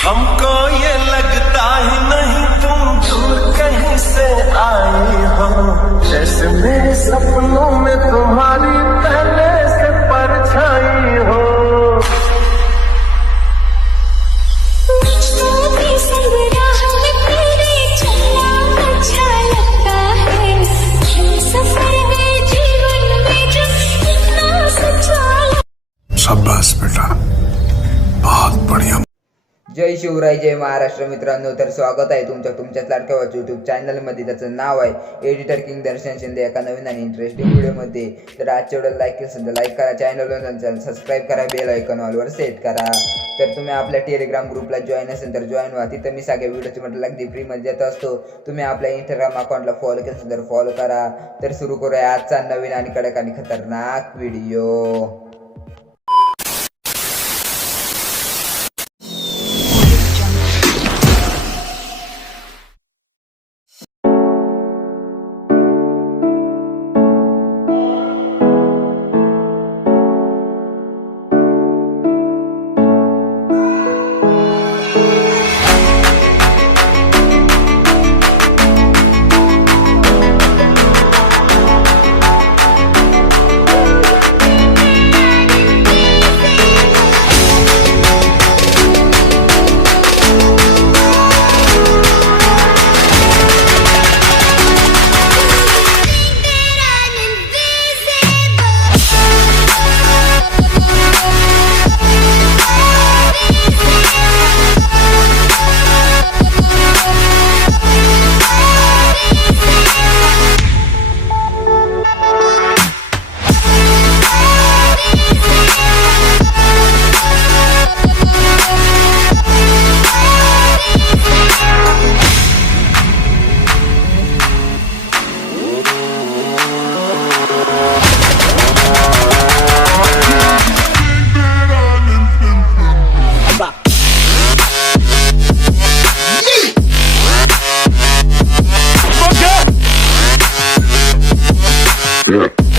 हमको ये लगता ही नहीं तुम दूर कहीं से आई हो, जैसे मेरे सपनों में तुम्हारी पहले से परछाई हो। शाबाश बेटा, बहुत बढ़िया। जय शिवराय, जय महाराष्ट्र मित्रांनो। तर स्वागत आहे तुमच्याच लाडक्या यूट्यूब चॅनलमध्ये, त्याचं नाव आहे एडिटर किंग दर्शन शिंदे, एका नवीन आणि इंटरेस्टिंग व्हिडिओमध्ये। तर आजच्या व्हिडिओला लाईक केलं असेल तर लाईक करा, चॅनलवर सबस्क्राईब करा, बेल आयकॉन ऑलवर सेट करा। तर तुम्ही आपल्या टेलिग्राम ग्रुपला जॉईन असेल तर जॉईन व्हा, तिथं मी सगळ्या व्हिडिओची म्हटलं अगदी फ्रीमध्ये देत असतो। तुम्ही आपल्या इंस्टाग्राम अकाउंटला फॉलो केलं असेल तर फॉलो करा। तर सुरू करूया आजचा नवीन आणि कडक आणि खतरनाक व्हिडिओ। Yeah.